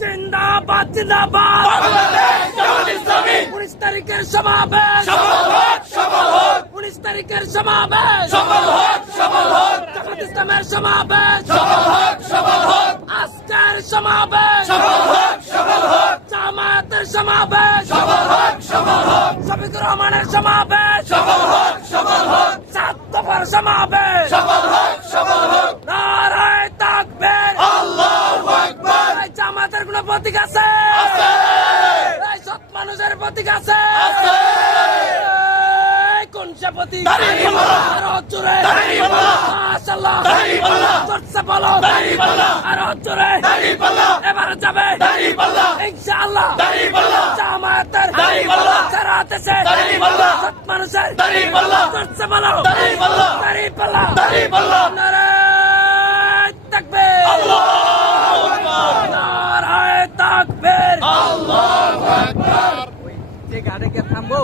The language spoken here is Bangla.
জিন্দাবাদ জিন্দাবাদ বাংলাদেশ জামাত ইসলামী 19 তারিখের সমাবেশ সফল হোক সফল হোক 19 তারিখের সমাবেশ সফল হোক সফল হোক জামাত ইসলামের সমাবেশ সফল হোক সফল হোক আজকের সমাবেশ সফল হোক সফল হোক জামাতের সমাবেশ সফল হোক সফল হোক শফিকুর রহমানের সমাবেশ সফল হোক সফল হোক 7 দফার সমাবেশ সফল হোক সফল হোক নারায়ে তাকবীর আল্লাহু আকবার এই জামাতের কোন প্রতীক আছে আছে এই সৎ মানুষের প্রতীক আছে আছে এই কোন সে প্রতীক দাড়িপাল্লা আরো জোরে দাড়িপাল্লা মাশাআল্লাহ দাড়িপাল্লা জোরসে বলো দাড়িপাল্লা আরো জোরে দাড়িপাল্লা এবার যাবে দাড়িপাল্লা ইনশাআল্লাহ দাড়িপাল্লা জামাতের দাড়িপাল্লা সারা দেশে দাড়িপাল্লা সৎ মানুষের দাড়িপাল্লা জোরসে বলো দাড়িপাল্লা দাড়িপাল্লা দাড়িপাল্লা নারায়ে তাকবীর আল্লাহু আকবার নারায়ে তাকবীর আল্লাহু আকবার যে গাড়ি কে থামবো।